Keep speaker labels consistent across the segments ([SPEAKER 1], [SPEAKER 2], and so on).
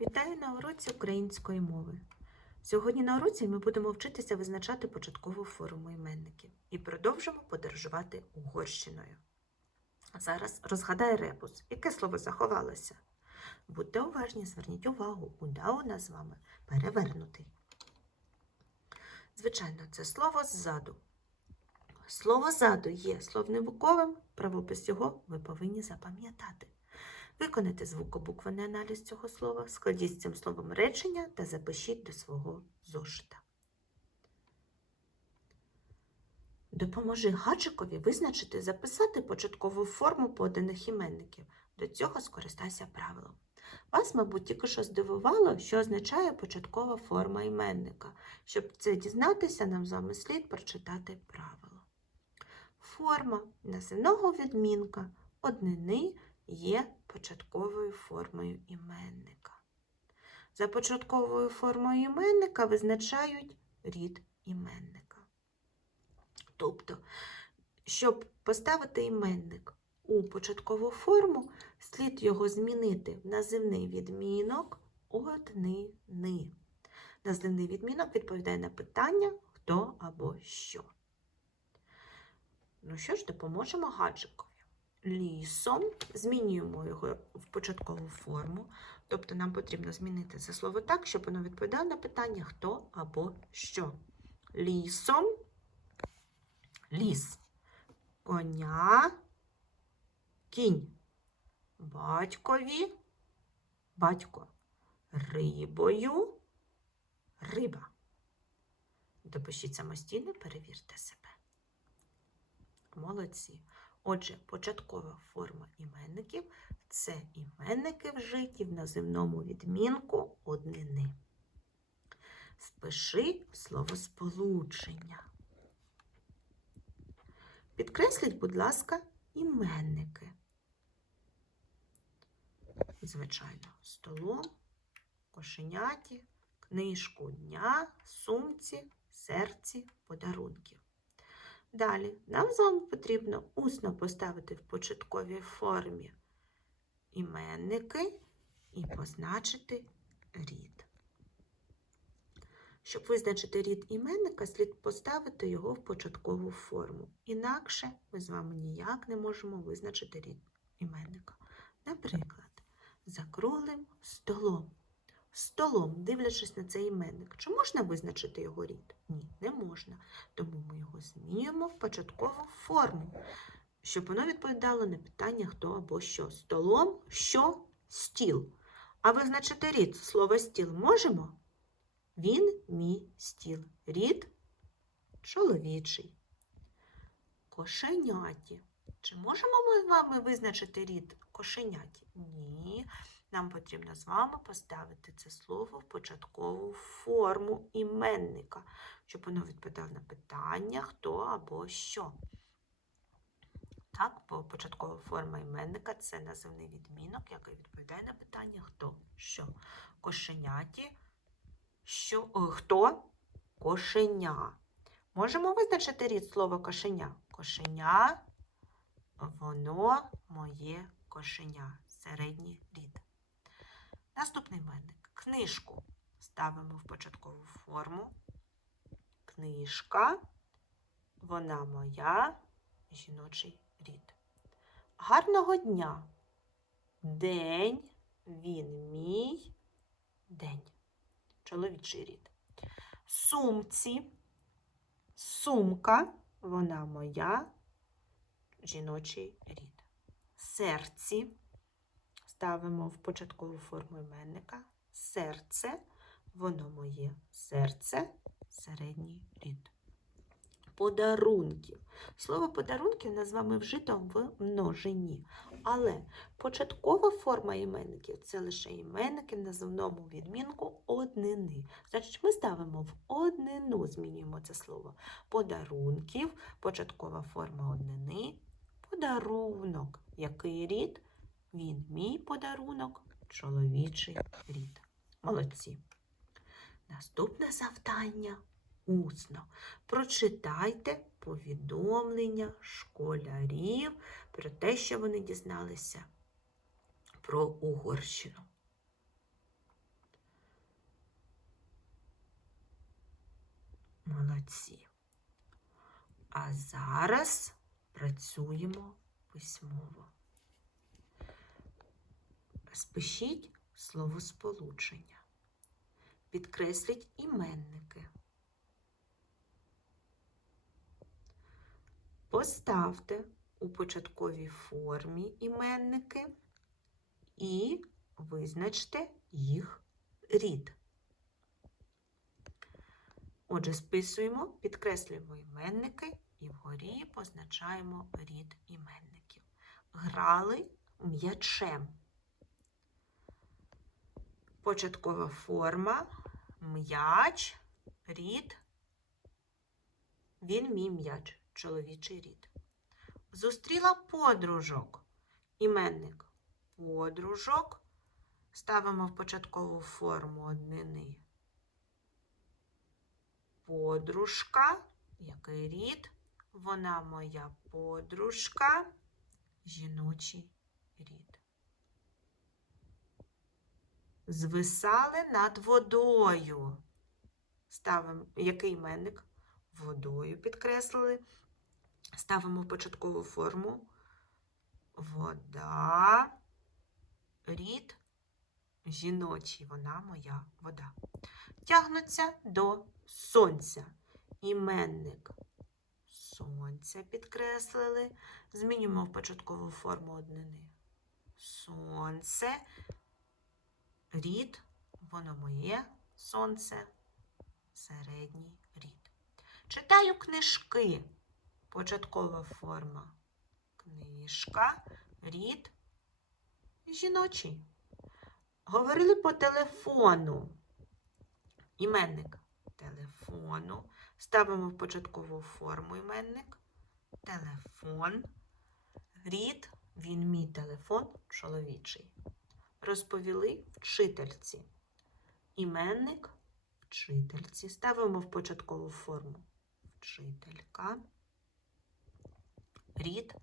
[SPEAKER 1] Вітаю на уроці української мови. Сьогодні на уроці ми будемо вчитися визначати початкову форму іменників і продовжимо подорожувати Угорщиною. Зараз розгадай ребус, яке слово заховалося. Будьте уважні, зверніть увагу, уда у нас з вами перевернутий. Звичайно, це слово ззаду. Слово ззаду є словниковим, правопис його ви повинні запам'ятати. Виконайте звукобуквений аналіз цього слова, складіть з цим словом речення та запишіть до свого зошита. Допоможи Гаджикові визначити записати початкову форму поданих іменників. До цього скористайся правилом. Вас, мабуть, тільки що здивувало, що означає початкова форма іменника. Щоб це дізнатися, нам з вами слід прочитати правило. Форма називного відмінка однини є початковою формою іменника. За початковою формою іменника визначають рід іменника. Тобто, щоб поставити іменник у початкову форму, слід його змінити в називний відмінок однини. Називний відмінок відповідає на питання хто або що. Ну що ж, допоможемо гаджикові. Лісом змінюємо його в початкову форму. Тобто нам потрібно змінити це слово так, щоб воно відповідало на питання хто або що. Лісом ліс. Коня, кінь. Батькові, батько. Рибою, риба. Допишіть самостійно, перевірте себе. Молодці. Отже, початкова форма іменників це іменники вжиті в називному відмінку однини. Спиши словосполучення. Підкресліть, будь ласка, іменники. Звичайно, столом, кошеняті, книжку дня, сумці, серці, подарунків. Далі нам з вами потрібно усно поставити в початковій формі іменники і позначити рід. Щоб визначити рід іменника, слід поставити його в початкову форму. Інакше ми з вами ніяк не можемо визначити рід іменника. Наприклад, за круглим столом. Столом, дивлячись на цей іменник, чи можна визначити його рід? Ні, не можна. Тому ми його змінюємо в початкову форму, щоб воно відповідало на питання хто або що. Столом, що стіл. А визначити рід слова стіл можемо? Він мій стіл. Рід чоловічий. Кошеняті. Чи можемо ми з вами визначити рід кошеняті? Ні. Нам потрібно з вами поставити це слово в початкову форму іменника, щоб воно відповідало на питання хто або що. Так, бо початкова форма іменника це називний відмінок, який відповідає на питання хто що. Кошеняті, що, хто? Кошеня. Можемо визначити рід слова кошеня. Кошеня, воно моє кошеня. Середній рід. Наступний іменник. Книжку ставимо в початкову форму. Книжка, вона моя, жіночий рід. Гарного дня. День, він мій день. Чоловічий рід. Сумці, сумка, вона моя, жіночий рід. Серці ставимо в початкову форму іменника. Серце, воно моє серце, середній рід. Подарунків. Слово подарунків нас з вами вжито в множині. Але початкова форма іменників це лише іменники в називному відмінку однини. Значить, ми ставимо в однину, змінюємо це слово. Подарунків, початкова форма однини, подарунок. Який рід? Він мій подарунок, чоловічий рід. Молодці. Наступне завдання усно. Прочитайте повідомлення школярів про те, що вони дізналися про Угорщину. Молодці. А зараз працюємо письмово. Спишіть словосполучення. Підкресліть іменники. Поставте у початковій формі іменники і визначте їх рід. Отже, списуємо, підкреслюємо іменники і вгорі позначаємо рід іменників. Грали м'ячем. Початкова форма м'яч, рід. Він мій м'яч, чоловічий рід. Зустріла подружок. Іменник подружок. Ставимо в початкову форму однини. Подружка. Який рід? Вона моя подружка. Жіночий рід. Звисали над водою. Ставимо який іменник? Водою підкреслили. Ставимо початкову форму. Вода. Рід жіночий. Вона моя вода. Тягнуться до сонця. Іменник сонця підкреслили. Змінюємо в початкову форму однини. Сонце. Рід, воно моє сонце, середній рід. Читаю книжки. Початкова форма. Книжка, рід, жіночий. Говорили по телефону. Іменник телефону. Ставимо в початкову форму іменник. Телефон. Рід, він мій телефон чоловічий. Розповіли вчительці. Іменник вчительці. Ставимо в початкову форму. Вчителька. Рід.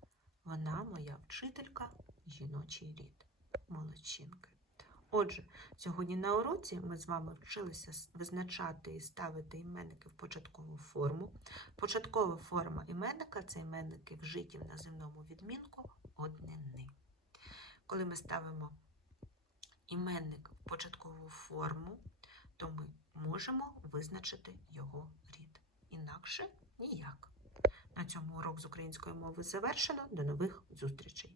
[SPEAKER 1] Вона моя вчителька, жіночий рід. Молодчинки. Отже, сьогодні на уроці ми з вами вчилися визначати і ставити іменники в початкову форму. Початкова форма іменника це іменники вжиті в називному відмінку однини. Коли ми ставимо іменник в початкову форму, то ми можемо визначити його рід. Інакше ніяк. На цьому урок з української мови завершено. До нових зустрічей!